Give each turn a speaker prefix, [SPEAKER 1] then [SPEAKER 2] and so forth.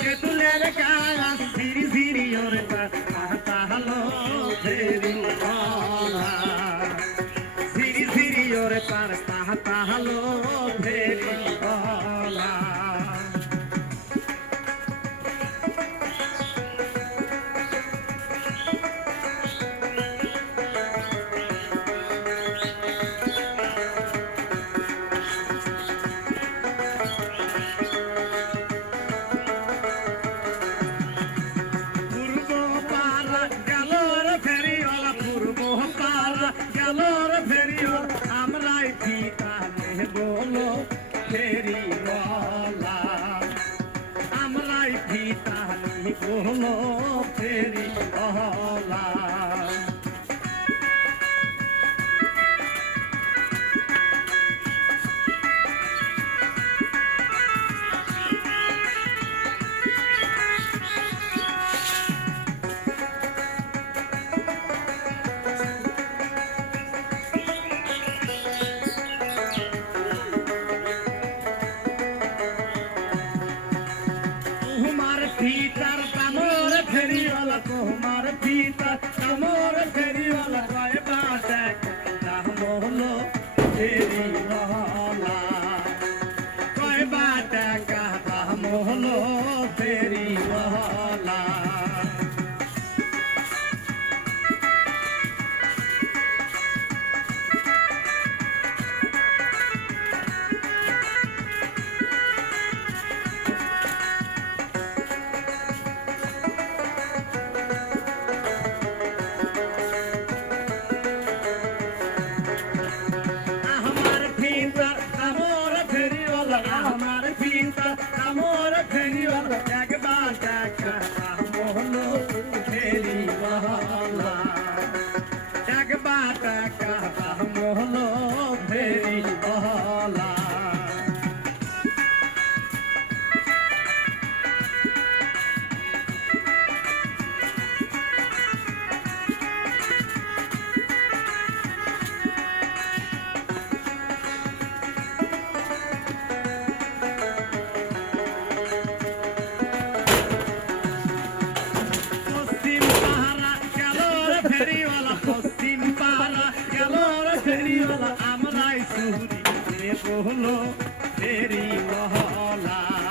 [SPEAKER 1] చేతులెరకాలి দেখি তাহানি কোনো ফেরি অহলা Hare আমরাই সুরি হলো ফেরি মহলা।